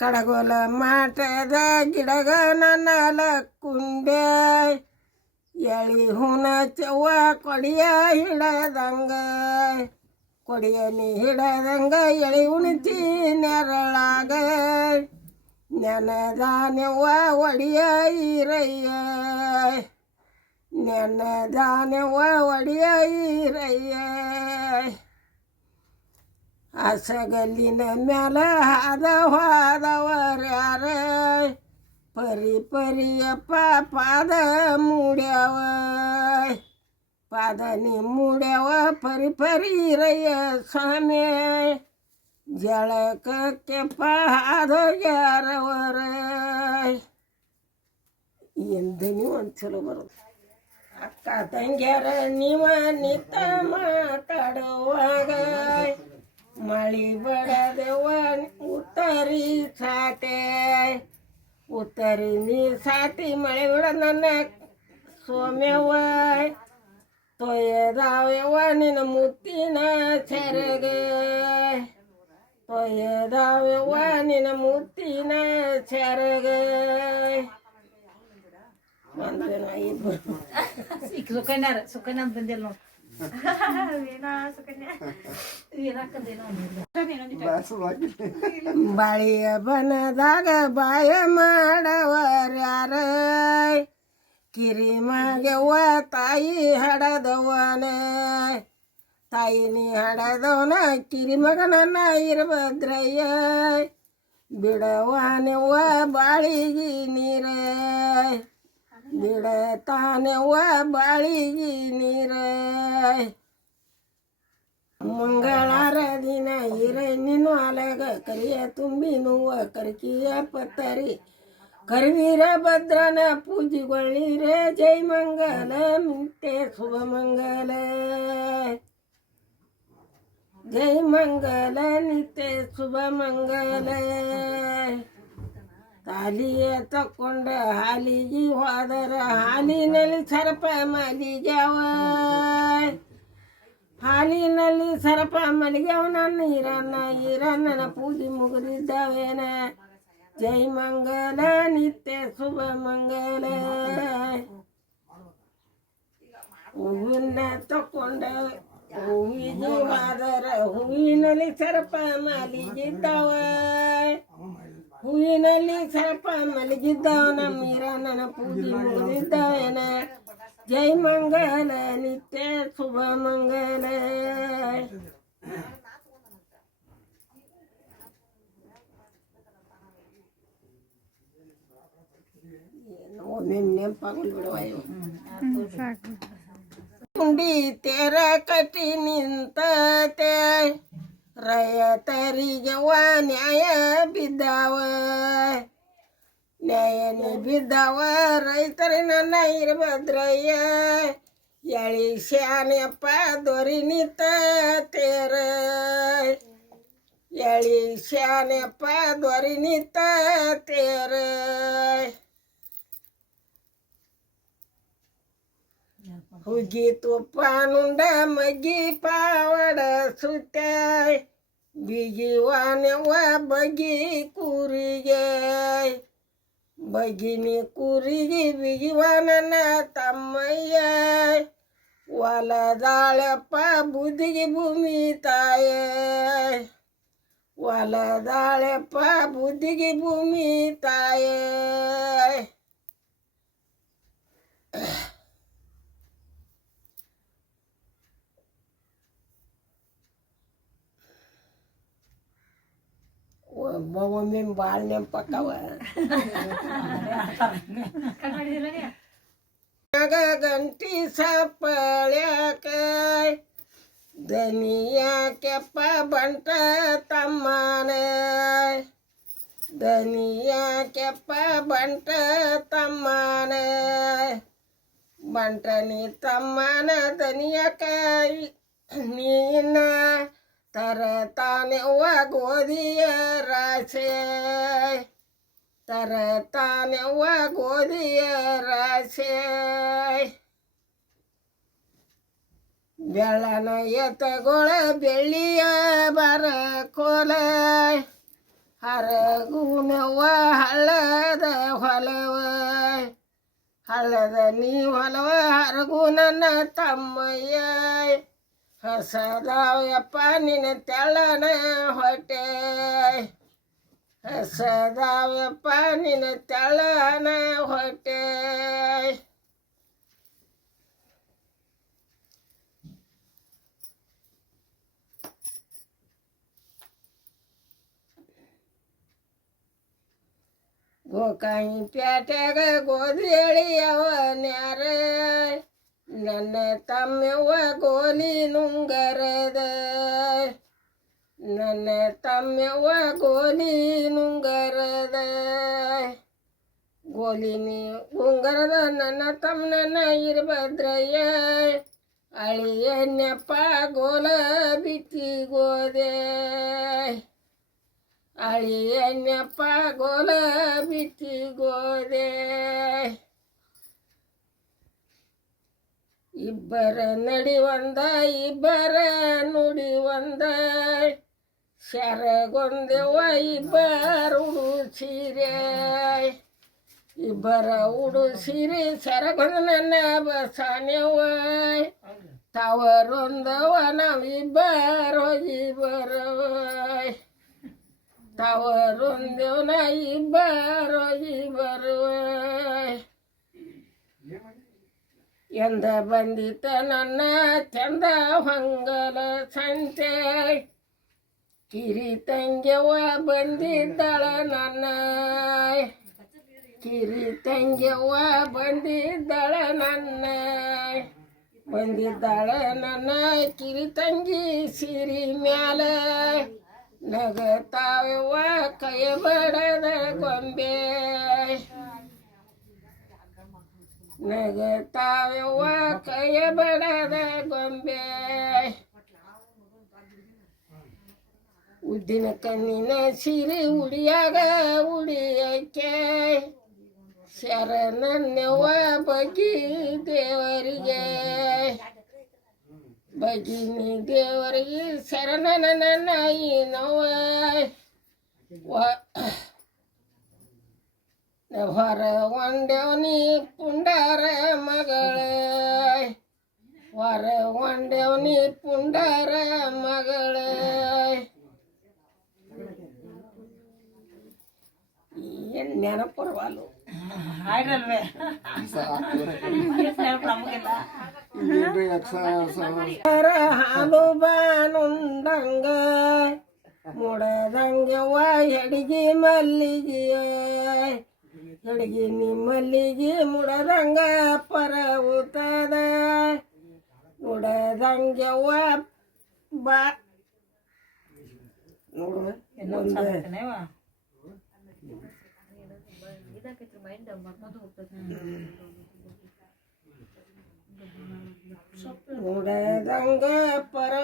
ಕಡಗೋಲ ಮಾಟದ ಗಿಡಗ ನನ್ನ ಕುಂಡೆ ಎಳಿ ಹುನ ಚವ್ವ ಕೊಡಿಯ ಹಿಡದಂಗ ಕೊಡಿಯ ನೀ ಹಿಡದಂಗ ಎಳಿ ಉಣಿತಿ ನೆರಳಾಗ ನೆನದಾನೆವ್ವ ಒಡಿಯ ಈರಯ್ಯ ನೆನದಾನೆವ್ವ ಒಡಿಯ ಈರಯ್ಯ ಹಸಗಲ್ಲಿನ ಮ್ಯಾಲ ಹೋದವರ್ಯಾರ ಪರಿ ಪರಿಯಪ್ಪ ಪಾದ ಮೂಡ್ಯಾವ ಪಾದ ನೀ ಮೂಡ್ಯಾವ ಪರಿ ಪರಿ ರಯ್ಯ ಸ್ವಾಮಿ ಜಳಕಕ್ಕೆಪ್ಪ ಹಾದೋಗ್ಯಾರವರ ಎಂದನಿ ಒಂದು ಚಲೋ ಬರೋದು ಅಕ್ಕ ತಂಗ್ಯಾರ ನೀವ ನಿತ್ತ ಮಾತಾಡುವಾಗ ಮಳಿ ಬಡದವ ಉತ್ತರಿ ಸಾತೆ ಉತ್ತರಿ ನೀ ಸಾತಿ ಮಳೆ ಬಿಡ ನನ್ನ ಸೋಮ್ಯವ ತೊಯ್ಯದಾವ್ಯವ ನಿನ್ನ ಮುತ್ತಿನ ಸೆರಗ ತೊಯ್ಯದಾವ್ಯವ ನಿನ್ನ ಮುತ್ತಿನ ಸೆರಗ ಒಂದೇನೋ ಇಬ್ಬರು ಸುಕನ್ಯಾರ ಸುಕನ್ಯ ಅಂತ ಬಂದಿಲ್ಲ ನೋಡಿ ಬಾಳಿಯ ಬನದಾಗ ಬಾಯ ಮಾಡವರ್ಯಾರ ಕಿರಿಮಗೆವ್ವ ತಾಯಿ ಹಡದವನ ತಾಯಿ ನೀ ಹಡದವನ ಕಿರಿಮಗನನ್ನ ಇರಭದ್ರಯ್ಯ ಬಿಡವಾನೆವ್ವ ಬಾಳಿಗಿ ನೀರ ಬಿಡತಾನೆವ್ವ ಬಾಳಿಗಿ ನೀರ ಮಂಗಳಾರ ದಿನ ಹಿರಣ್ಣಿನ ಅಲಗ ಕರಿಯ ತುಂಬಿ ನೋವ ಕರ್ಕಿಯ ಪತ್ತರಿ ಕರ್ವೀರ ಭದ್ರನ ಪೂಜಿಗೊಳ್ಳಿರೆ ಜೈ ಮಂಗಲ ಮಿಂತೆ ಶುಭ ಮಂಗಲ ಜೈ ಮಂಗಲ ನಿತ್ಯ ಶುಭ ಮಂಗಲ ತಾಲಿಯ ತಕ್ಕೊಂಡ ಹಾಲಿಗೆ ಹೋದರ ಹಾಲಿನಲ್ಲಿ ಸರಪ ಮಲಿಗ್ಯಾವ ಹಾಲಿನಲ್ಲಿ ಸರಪ ಮಲಿಗ್ಯಾವ ನನ್ನ ಈರಣ್ಣನ ಪೂಜೆ ಮುಗಿದಿದ್ದಾವೇನ ಜೈ ಮಂಗಲ ನಿತ್ಯ ಶುಭ ಮಂಗಲ ಹೂವಿನ ತಕ್ಕೊಂಡ ಹೂವಿಗೆ ಹೋದರ ಹೂವಿನಲ್ಲಿ ಸರಪ ಮಲಿಗಿದ್ದಾವ ಹೂವಿನಲ್ಲಿ ಸರಪ ಮಲಗಿದ್ದಾವ ನಮ್ಮ ಈರಣ್ಣನ ಪೂಜೆ ಮುಗಿದಿದ್ದಾವೇನ ಜೈ ಮಂಗಲ ನಿತ್ಯ ಶುಭ ಮಂಗಲ ಒಮ್ಮೆ ನೆನಪಾಗಲ್ ಬಿಡುವ ಕುಂಡಿ ತೆರ ಕಟ್ಟಿ ನಿಂತತೆ ರೈತರಿಗೆ ನ್ಯಾಯ ಬಿದ್ದಾವ ನ್ಯಾಯನೇ ಬಿದ್ದಾವ ರೈತರಿ ನನ್ನ ಇರಭದ್ರಯ್ಯ ಎಳಿ ಶಾನೆಪ್ಪ ದೊರಿ ನಿಂತ ತೇರ ಎಳಿ ಶಾನೆಪ್ಪ ದೊರಿ ನಿಂತ ತೇರ ಹುಗ್ಗಿ ತುಪ್ಪ ನುಂಡ ಮಗ್ಗಿ ಪಾವಡ ಸುತ್ತ ಬಿಗಿವಾನೆವ್ವ ಬಗ್ಗಿ ಕೂರಿಗೆ ಬಗಿನಿ ಕೂರಿಗೆ ಬಿಗಿವಾನನ ತಮ್ಮಯ್ಯ ಹೊಲದಾಳಪ್ಪ ಬುದ್ಧಿಗೆ ಭೂಮಿ ತಾಯ ಹೊಲದಾಳಪ್ಪ ಬುದ್ಧಿಗೆ ಭೂಮಿ ತಾಯ ಒಮ್ಮೊಮ್ಮೆ ಭಾಳ ನೆನಪಕ್ಕವ ಗಂಟಿ ಸಪ್ಪಳ್ಯಾಕ ದನಿಯಾಕೆಪ್ಪ ಬಂಟ ತಮ್ಮನ ದನಿಯಾಕೆಪ್ಪ ಬಂಟ ತಮ್ಮನ ಬಂಟನಿ ತಮ್ಮನ ದನಿಯಾಕ ನೀನ ತರತಾನೆವ್ವ ಗೋಧಿಯ ರಾಶೆ ತರತಾನೆವ್ವ ಗೋಧಿಯ ರಾಶೆ ಬೆಳ್ಳನ ಎತ್ತಗೊಳ ಬೆಳ್ಳಿಯ ಬರ ಕೋಲ ಹರಗುನವ್ವ ಹಳ್ಳದ ಹೊಲವ ಹಳ್ಳದಲ್ಲಿ ಹೊಲವ ಹರಗು ನನ್ನ ತಮ್ಮಯ್ಯ ಹಸದಾವ್ಯಪ್ಪ ನಿನ್ನ ತೆಳ್ಳನ ಹೊಟ್ಟೆ ಹಸದಾವ್ಯಪ್ಪ ನಿನ್ನ ತೆಳ್ಳನ ಹೊಟ್ಟೆ ಗೋಕಾಯಿ ಪ್ಯಾಟ್ಯಾಗ ಗೋಧಿ ಎಳಿಯವನ್ಯಾರ ನನ್ನ ತಮ್ಮವ್ವ ಗೋಲಿ ನುಂಗರದ ನನ್ನ ತಮ್ಮವ್ವ ಗೋಲಿ ನುಂಗರದ ಗೋಲಿನಿ ಉಂಗರದ ನನ್ನ ತಮ್ಮನ ಇರ್ಭದ್ರಯ್ಯ ಅಳಿಯನ್ಯಪ್ಪ ಗೋಲ ಬಿತ್ತಿ ಗೋದೆ ಅಳಿಯನ್ಯಪ್ಪ ಗೋಲ ಬಿತ್ತಿ ಗೋದೆ ಇಬ್ಬರ ನಡಿ ಒಂದ ಇಬ್ಬರ ನುಡಿ ಒಂದ ಶರಗೊಂದೆವ್ವ ಇಬ್ಬರ ಉಡು ಸೀರೆ ಇಬ್ಬರ ಉಡು ಸೀರೆ ಶರಗೊಂದ ನನ್ನ ಬಸಾನೆವ್ವ ತವರೊಂದವ ನಾವಿಬ್ಬರ ಹೋಗಿ ಬರವ ತವರೊಂದೇವನ ಇಬ್ಬರ ಹೋಗಿ ಬರುವ ಎಂದ ಬಂದಿತ ನನ್ನ ಚಂದ ಹೊಂಗಲ ಸಂತೆ ಕಿರಿ ತಂಗ್ಯವ್ವ ಬಂದಿದ್ದಳ ನನ್ನ ಕಿರಿ ತಂಗ್ಯವ್ವ ಬಂದಿದ್ದಳ ನನ್ನ ಬಂದಿದ್ದಾಳ ನನ್ನ ಕಿರಿ ತಂಗಿ ಸಿರಿ ಮ್ಯಾಲ ನಗತಾವ್ಯವ್ವ ಕೈ ಬಡದ ಗೊಂಬೆ ನಗತಾವ್ಯವ್ವ ಕೈ ಬಡದ ಗೊಂಬೆ ಉದ್ದಿನ ಕಣ್ಣಿನ ಸಿರಿ ಉಡಿಯಾಗ ಉಡಿಯಕ್ಕೆ ಶರಣನ್ಯವ್ವ ಬಗ್ಗಿ ದೇವರಿಗೆ ಬಗಿನಿ ದೇವರಿಗೆ ಶರಣನ ನನ್ನ ಏನವ್ವ ಹೊರ ಒಂಡೆವನಿ ಪುಂಡಾರ ಮಗಳ ಹೊರ ಒಂಡೆವನಿ ಪುಂಡಾರ ಮಗಳ ಏನು ನೆನಪರ್ವಾಲು ಹಾಡ್ರಲ್ವೇ ಹಾಲು ಬಾನುಂಡಂಗ ಮುಡದಂಗವ್ವ ಎಡಗಿ ಮಲ್ಲಿಗೆ ಎಡಗಿ ನಿಮ್ಮಲ್ಲಿಗೆ ಮುಡದಂಗ ಪರವುತದ ಮುಡದಂಗವ್ವ ಬಾ ನೋಡುವ ಮುಡದಂಗ ಪರ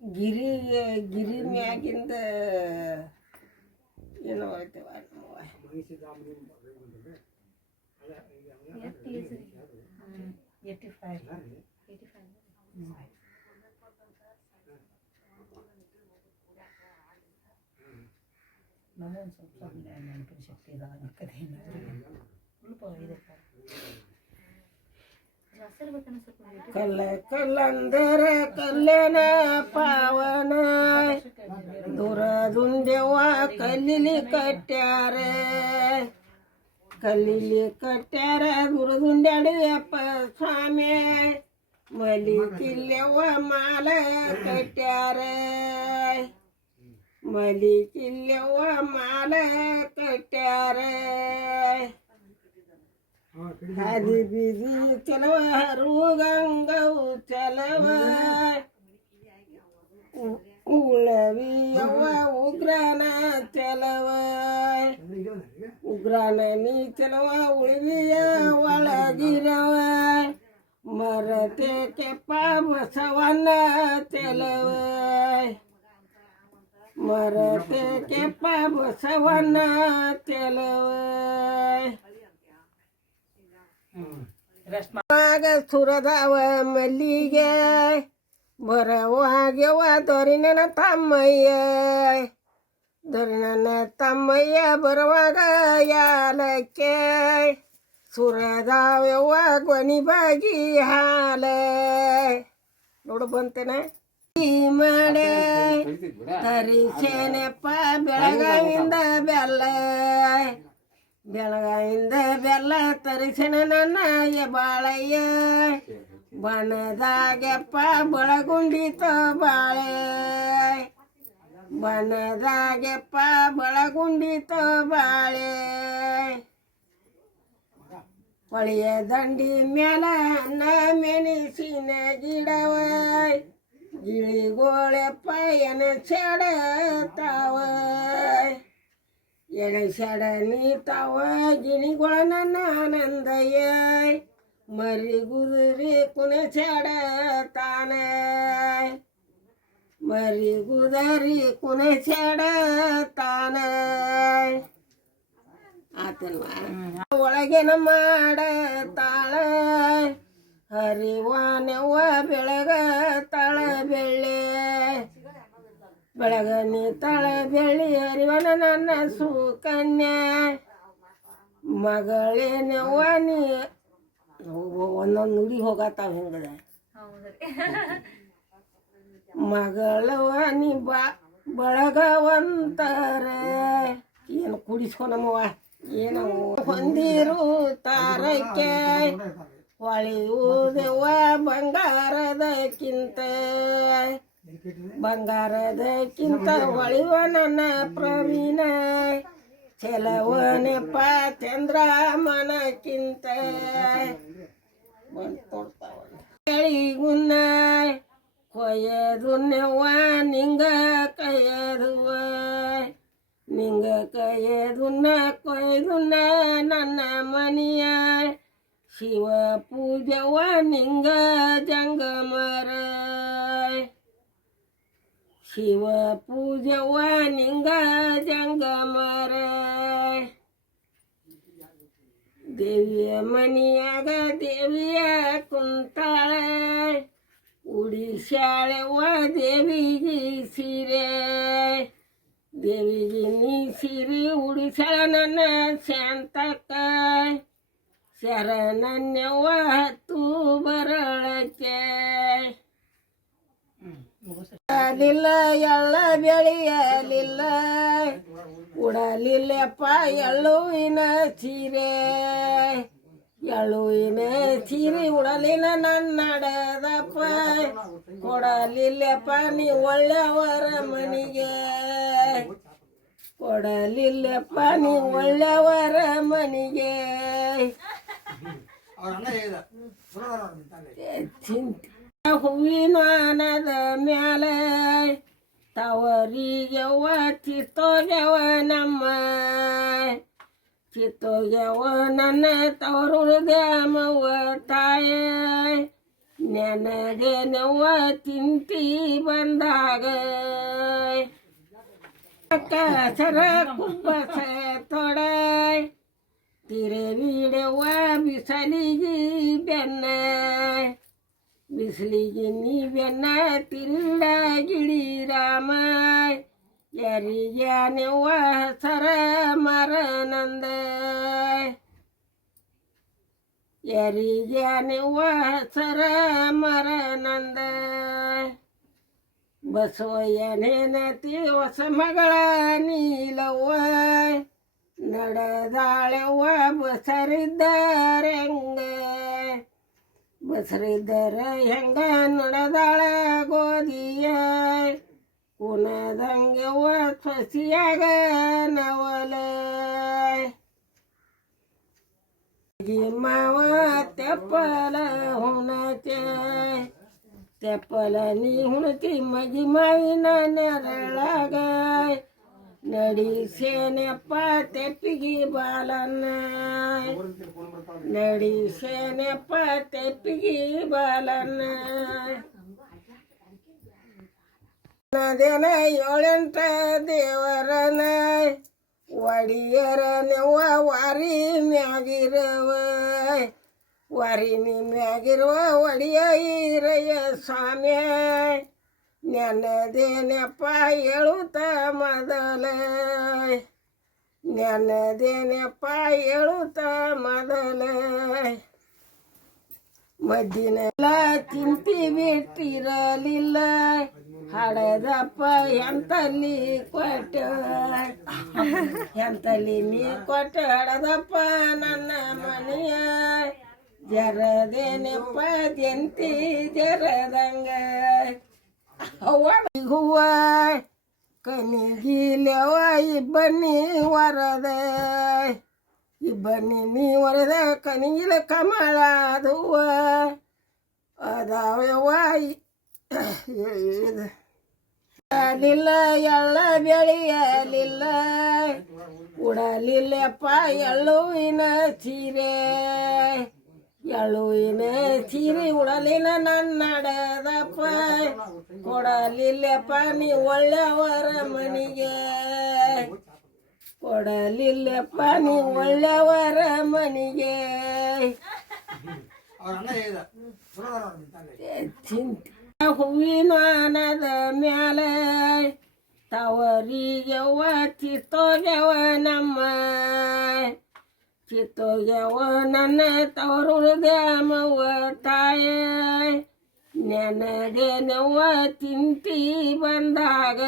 ಗಿರಿ ಗಿರಿ ಮ್ಯಾಗಿಂದ ಏನೋ ಐತೆವ ನಮಗೊಂದು ಸ್ವಲ್ಪ ನೆನಪಿನ ಶಕ್ತಿ ಇದಾವೆ ಕಥೆ ಕಲ್ಲ ಕಲ್ಲಂದರ ಕಲ್ಯಾಣ ಪಾವನ ದುರದುಂದೆವ್ವ ಕಲ್ಲಿಲಿ ಕಟ್ಟ್ಯಾರ ಕಲ್ಲಿಲಿ ಕಟ್ಟ್ಯಾರ ದುರದುಂಡ್ಯಾಡಿಯಪ್ಪ ಸ್ವಾಮಿ ಮಲಿ ಕಿಲ್ಲೆವ್ವ ಮಾಲ ಕಟ್ಟ್ಯಾರ ಮಲಿ ಕಿಲ್ಲೆವ್ವ ಮಾಲ ಕಟ್ಟ್ಯಾರ ಹಾದಿ ಬೀದಿ ಚಲವ ಹರುಗಂಗವು ಚಲವ ಉಳವಿಯವ್ವ ಉಗ್ರಾನ ಚಲವ ಉಗ್ರಾನ ನೀ ಚಲವ ಉಳಿವಿಯ ಒಳಗಿರವ ಮರತೆ ಕೆಪ್ಪ ಬಸವನ್ನ ಚಲವ ಮರತೆ ಕೆಪ್ಪ ಬಸವನ್ನ ಚಲವ ಸುರದವ ಮಲ್ಲಿಗೆ ಬರವಾಗ್ಯವ ದೊರಿನ ತಮ್ಮಯ್ಯ ದರಿ ನನ್ನ ತಮ್ಮಯ್ಯ ಬರುವಾಗ ಯಾಲಕ್ಕೆ ಸುರದಾವ್ಯವ್ವ ಗೊನಿ ಬಾಗಿ ಹಾಲ ನೋಡು ಬಂತೇನೆ ಈ ಮಡೆ ತರಿಸೇನೆಪ್ಪ ಬೆಳಗಾವಿಂದ ಬೆಲ್ಲ ಬೆಳಗಾವಿಂದ ಬೆಲ್ಲ ತರಿಸೇನ ನನ್ನ ಬಾಳಯ್ಯ ಬನದಾಗೆಪ್ಪ ಬಳಗುಂಡಿತ ಬಾಳೆ ಬನದಾಗೆಪ್ಪ ಬಳಗುಂಡಿತ ಬಾಳೆ ಹೊಳೆಯ ದಂಡಿ ಮ್ಯಾಲ ಅನ್ನ ಮೆಣಸಿನ ಗಿಡವ ಗಿಳಿಗೋಳೆಪ್ಪ ಎಣಸ್ಯಾಡ ತಾವ ಎಣಸ್ಯಾಡ ನೀತಾವ ಗಿಳಿಗಳ ನನ್ನ ಆನಂದಯ್ಯ ಮರಿ ಗುದುರಿ ಕುಣಸ್ಯಾಡ ತಾನ ಮರಿ ಗುದರಿ ಕುಣಸ್ಯಾಡ ತಾನ ಆತಲ್ವಾ ಒಳಗೆನ ಮಾಡ ತಾಳ ಹರಿವಾನೆವ್ವ ಬೆಳಗ ತಾಳ ಬೆಳ್ಳಿ ಬೆಳಗ ನೀ ತಾಳ ಬೆಳ್ಳಿ ಹರಿವನ ನನ್ನ ಸುಕನ್ಯಾ ಮಗಳೇನೆವ್ವ ನೀ ಒಂದೊಂದು ನುಡಿ ಹೋಗತ್ತಾವ ಹಿಂಗದ ಮಗಳವ ನೀ ಬಳಗವಂತಾರೆ ಏನು ಕುಡಿಸ್ಕೊನಮ್ಮವ ಏನು ಹೊಂದಿರು ತಾರಕ್ಕೆ ಹೊಳೆಯುವುದೆವ್ವ ಬಂಗಾರದಕ್ಕಿಂತ ಬಂಗಾರದಕ್ಕಿಂತ ಹೊಳೆಯುವ ನನ್ನ ಪ್ರವೀಣ ಚೆಲವನೆಪ್ಪ ಚಂದ್ರಮನಕ್ಕಿಂತ ಹೇಳಿಗುನ್ನ ಕೊಯ್ಯದುನ್ನೆವ್ವ ನಿಂಗ ಕೈಯದುವ ನಿಂಗ ಕೈಯದುನ್ನ ಕೊಯ್ದುನ್ನ ನನ್ನ ಮನಿಯ ಶಿವ ಪೂಜೆವ್ವ ನಿಂಗ ಜಂಗಮರ ಶಿವ ಪೂಜೆವ್ವ ನಿಂಗ ಜಂಗಮರ ದೇವಿಯ ಮನಿಯಾಗ ದೇವಿಯ ಕುಂತಾಳ ಉಡಿಸ್ಯಾಳೆವ್ವ ದೇವಿಗೆ ಸೀರೆ ದೇವಿಗೆ ನೀ ಸೀರೆ ಉಡಿಸ್ಯಾಳ ನನ್ನ ಶಾಂತಕ್ಕ ಶರಣನ್ಯವ್ವ ಹತ್ತು ಬರಳಕ್ಕೆ ಉಡಲಿಲ್ಲ ಎಳ್ಳ ಬೆಳೆಯಲಿಲ್ಲ ಉಡಲಿಲ್ಲಪ್ಪ ಎಳ್ಳುವಿನ ಸೀರೆ ಎಳ್ಳುವಿನ ಸೀರೆ ಉಡಲಿಲ್ಲ ನನ್ನಡದಪ್ಪ ಕೊಡಲಿಲ್ಲಪ್ಪ ನೀ ಒಳ್ಳೆಯವರ ಮನಿಗೆ ಕೊಡಲಿಲ್ಲಪ್ಪ ನೀ ಒಳ್ಳೆಯವರ ಮನಿಗೆ ಹೂವಿನದ ಮ್ಯಾಲೆ ತವರಿಗೆವ್ವ ಚಿತ್ತೋಗ್ಯವ ನಮ್ಮ ಚಿತ್ತೋಗ್ಯವ ನನ್ನ ತವರು ದ್ಯಾಮವ್ವ ತಾಯ ನನಗೆ ನೆವ್ವ ತಿಂತಿ ಬಂದಾಗ ಕಸರ ಕುಬ್ಬಸ ತೊಡ ತಿರೆ ಬಿಡವ್ವ ಬಿಸಲಿಗೆ ಬೆನ್ನ ಬಿಸಿಲಿಗೆ ನೀ ಬೆನ್ನ ತಿರುಡ ಗಿಡಿ ರಾಮ ಯಾರಿಗ್ಯಾನೆವ್ವ ಸರ ಮರನಂದ ಯಾರಿಗ್ಯಾನೆವ್ವ ಸರ ಮರನಂದ ಬಸವಯ್ಯನೇನತಿ ಹೊಸ ಮಗಳ ನೀಲವ್ವ ನಡೆದಾಳೆವ್ವ ಬಸರಿದ್ದಾರೆಂಗ ಬಸರಿದ್ದರ ಹೆಂಗ ನಡೆದಾಳ ಗೋಧಿಯ ಕುಣದಂಗೆವ್ವ ಸಸಿಯಾಗ ನವಲ ಮಾವ ತೆಪ್ಪಲ ಹುಣಚೆ ತೆಪ್ಪಲ ನೀ ಹುಣತಿ ಮಗಿ ಮಾವಿನ ನೆರಳಾಗ ನಡಿಸೇನೆಪ್ಪ ತೆಪ್ಪಿಗೆ ಬಾಲನ್ನ ನಡಿಸೇನೆಪ್ಪ ತೆಪ್ಪಿಗೆ ಬಾಲನ್ನ ದೇನ ಏಳೆಂಟ ದೇವರನ ಒಡಿಯರನೆವ್ವ ವಾರಿ ಮ್ಯಾಗಿರವ ವಾರಿ ಮ್ಯಾಗಿರುವ ಒಡಿಯ ಈರಯ್ಯ ಸ್ವಾಮಿ ನೆನದೇನಪ್ಪ ಹೇಳುತ್ತ ಮೊದಲ ನೆನದೇನಪ್ಪ ಹೇಳುತ್ತ ಮೊದಲ ಮದ್ದಿನೆಲ್ಲ ಚಿಂತಿ ಬಿಟ್ಟಿರಲಿಲ್ಲ ಹಡದಪ್ಪ ಎಂತಲ್ಲಿ ಕೊಟ್ಟ ಎಂತಲ್ಲಿ ನೀ ಕೊಟ್ಟ ಹಡದಪ್ಪ ನನ್ನ ಮನೆಯ ಜರದೇನಪ್ಪ ಜಂತಿ ಜರದಂಗ ಹೂವ ಕನಿಗಿಲೆವ ಇಬ್ಬನಿ ವರದ ಇಬ್ಬನಿ ನೀ ವರದ ಕನಿಗಿಲ ಕಮಲ ಅದುವ ಅದಾವ ಲಿಲ್ಲ ಎಳ್ಳ ಬೆಳೆಯಲಿಲ್ಲ ಉಡಲಿಲ್ಲಪ್ಪ ಎಳ್ಳುವಿನ ಸೀರೆ ಎಳ್ಳುವಿನ ಸೀರೆ ಉಡಲಿಲ್ಲ ನನ್ನಡದಪ್ಪ ಕೊಡಲಿಲ್ಲಪ್ಪ ನೀ ಒಳ್ಳೆಯವರ ಮನೆಗೆ ಕೊಡಲಿಲ್ಲಪ್ಪ ನೀ ಒಳ್ಳೆಯವರ ಮನೆಗೆ ಹೂವಿನದ ಮ್ಯಾಲೆ ತವರಿಗೆವ ಚಿತ್ತೋಗ್ಯವ ನಮ್ಮ ಚಿತ್ತೋಗ್ಯವ ನನ್ನ ತವರು ದ್ಯಾಮವ್ವ ತಾಯ ನೆನದೇನವ್ವ ತಿಂತಿ ಬಂದಾಗ